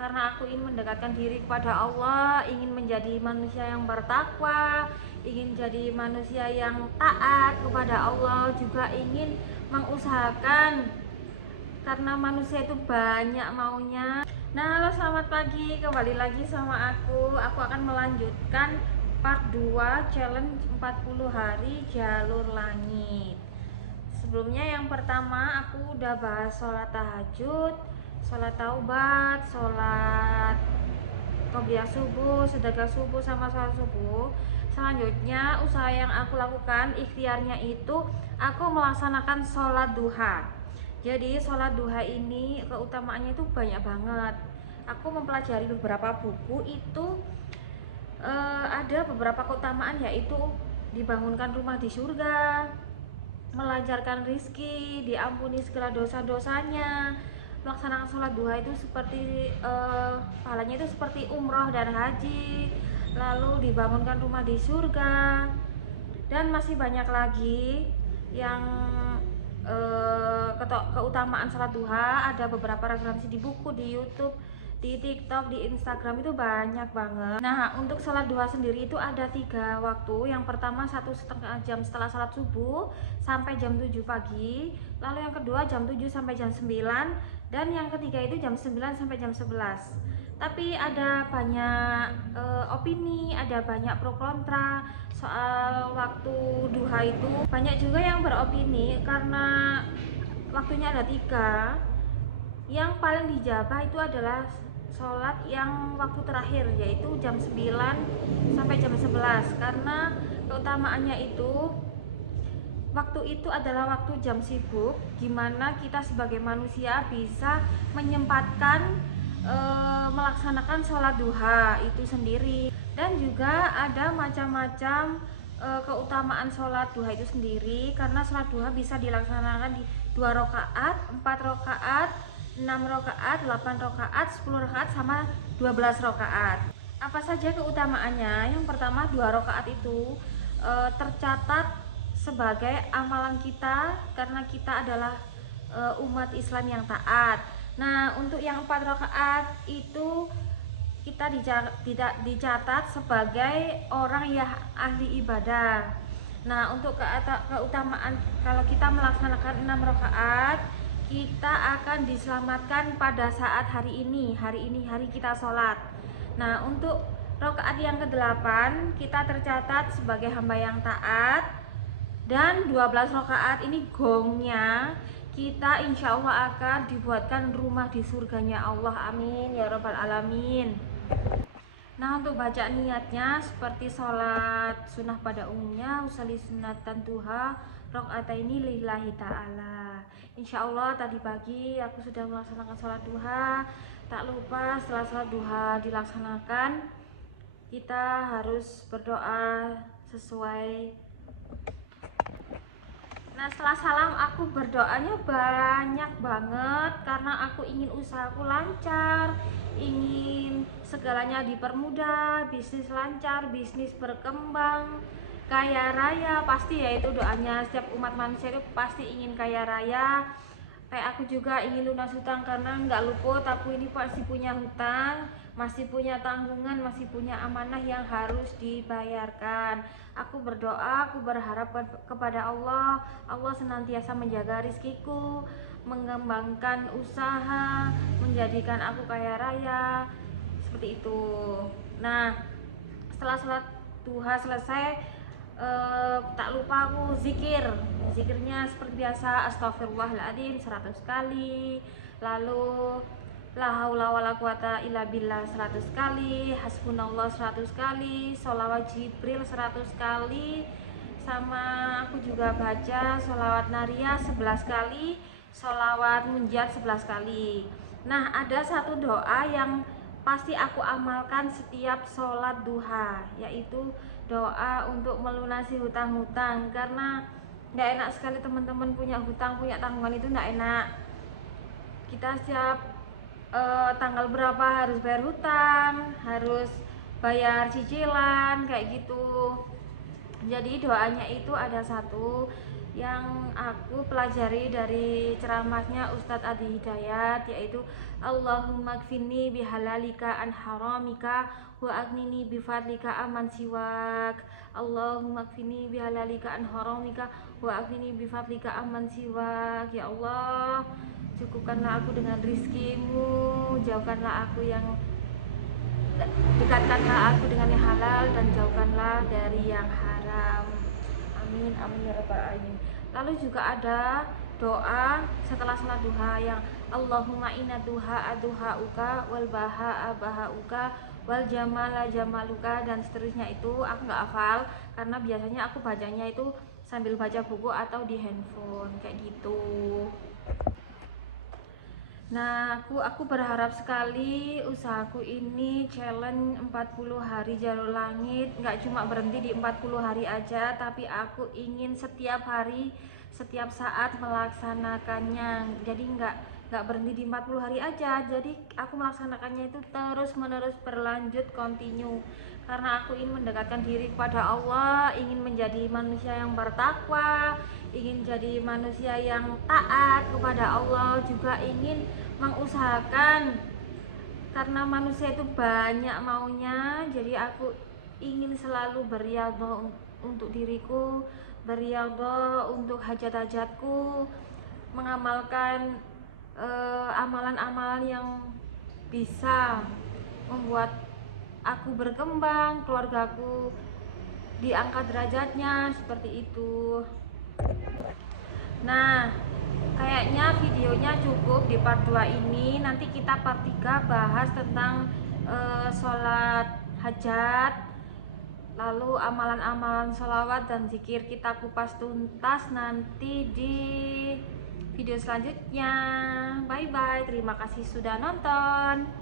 karena aku ingin mendekatkan diri kepada Allah, ingin menjadi manusia yang bertakwa, ingin jadi manusia yang taat kepada Allah, juga ingin mengusahakan karena manusia itu banyak maunya. Nah, halo selamat pagi, kembali lagi sama aku. Aku akan melanjutkan part 2 challenge 40 hari jalur langit. Sebelumnya yang pertama aku udah bahas sholat tahajud, sholat taubat, sholat qobliyah subuh, sedekah subuh, sama sholat subuh. Selanjutnya usaha yang aku lakukan, ikhtiarnya itu aku melaksanakan sholat duha. Jadi sholat duha ini keutamaannya itu banyak banget. Aku mempelajari beberapa buku itu ada beberapa keutamaan, yaitu dibangunkan rumah di surga, melancarkan rizki, diampuni segala dosa-dosanya. Melaksanakan sholat duha itu seperti pahalanya itu seperti umroh dan haji, lalu dibangunkan rumah di surga, dan masih banyak lagi yang keutamaan sholat duha. Ada beberapa referensi di buku, di YouTube, di TikTok, di Instagram, itu banyak banget. Nah, untuk sholat duha sendiri itu ada 3 waktu. Yang pertama 1,5 jam setelah sholat subuh sampai jam 7 pagi. Lalu yang kedua jam 7 sampai jam 9. Dan yang ketiga itu jam 9 sampai jam 11. Tapi ada banyak opini, ada banyak pro kontra soal waktu duha itu. Banyak juga yang beropini karena waktunya ada 3, yang paling dijabah itu adalah sholat yang waktu terakhir, yaitu jam 9 sampai jam 11, karena keutamaannya itu waktu itu adalah waktu jam sibuk, gimana kita sebagai manusia bisa menyempatkan melaksanakan sholat duha itu sendiri. Dan juga ada macam-macam keutamaan sholat duha itu sendiri, karena sholat duha bisa dilaksanakan di 2 rakaat, 4 rakaat, 6 rakaat, 8 rakaat, 10 rakaat, sama 12 rakaat. Apa saja keutamaannya? Yang pertama, 2 rakaat itu tercatat sebagai amalan kita karena kita adalah umat Islam yang taat. Nah, untuk yang 4 rakaat itu kita tidak dicatat sebagai orang yang ahli ibadah. Nah, untuk keutamaan kalau kita melaksanakan 6 rakaat, kita akan diselamatkan pada saat hari ini hari kita sholat. Nah, untuk rakaat yang ke-8 kita tercatat sebagai hamba yang taat. Dan 12 rakaat ini gongnya kita insya Allah akan dibuatkan rumah di surganya Allah. Amin ya rabbal alamin. Nah, untuk baca niatnya seperti sholat sunnah pada umumnya, usolli sunatan duha rakaataini lillahi ta'ala. Insya Allah tadi pagi aku sudah melaksanakan sholat duha. Tak lupa setelah sholat duha dilaksanakan, kita harus berdoa sesuai. Nah, setelah salam aku berdoanya banyak banget karena aku ingin usahaku lancar, ingin segalanya dipermudah, bisnis lancar, bisnis berkembang, kaya raya. Pasti ya, itu doanya setiap umat manusia itu pasti ingin kaya raya. Kayak aku juga ingin lunas hutang, karena nggak luput aku ini pasti punya hutang, masih punya tanggungan, masih punya amanah yang harus dibayarkan. Aku berdoa, aku berharap kepada Allah, Allah senantiasa menjaga rizkiku, mengembangkan usaha, menjadikan aku kaya raya, seperti itu. Nah, setelah sholat duha selesai, tak lupa aku zikirnya seperti biasa, astagfirullahaladzim 100 kali, lalu la haula wala quwata illa billah 100 kali, hasbunallah 100 kali, sholawat jibril 100 kali, sama aku juga baca sholawat nariyah 11 kali, sholawat munjat 11 kali. Nah, ada satu doa yang pasti aku amalkan setiap sholat duha, yaitu doa untuk melunasi hutang-hutang. Karena nggak enak sekali teman-teman punya hutang, punya tanggungan, itu nggak enak. Kita setiap tanggal berapa harus bayar hutang, harus bayar cicilan, kayak gitu. Jadi doanya itu ada satu, yang aku pelajari dari ceramahnya Ustadz Adi Hidayat, yaitu Allahumma kfini bihalalika an haramika wa agnini bifadlika aman siwak. Allahumma kfini bihalalika an haramika wa agnini bifadlika aman siwak. Ya Allah, cukupkanlah aku dengan rizkimu, jauhkanlah aku yang dekatkanlah aku dengan yang halal dan jauhkanlah dari yang haram. Amin amin ya rabbal alamin. Lalu juga ada doa setelah salat duha yang Allahumma inna duha aduhauka wal baha abahauka wal jamala jamaluka dan seterusnya. Itu aku nggak hafal karena biasanya aku bacanya itu sambil baca buku atau di handphone kayak gitu. Nah, aku berharap sekali usahaku ini challenge 40 hari jalur langit nggak cuma berhenti di 40 hari aja, tapi aku ingin setiap hari, setiap saat melaksanakannya. Jadi nggak berhenti di 40 hari aja. Jadi aku melaksanakannya itu terus menerus berlanjut continue. Karena aku ingin mendekatkan diri kepada Allah, ingin menjadi manusia yang bertakwa, ingin jadi manusia yang taat kepada Allah, juga ingin mengusahakan karena manusia itu banyak maunya. Jadi aku ingin selalu beriadah untuk diriku, beriadah untuk hajat-hajatku, mengamalkan amalan-amalan yang bisa membuat aku berkembang, keluargaku diangkat derajatnya, seperti itu. Nah, kayaknya videonya cukup di part 2 ini. Nanti kita part 3 bahas tentang sholat hajat, lalu amalan-amalan sholawat dan zikir kita kupas tuntas nanti di video selanjutnya. Bye bye, terima kasih sudah nonton.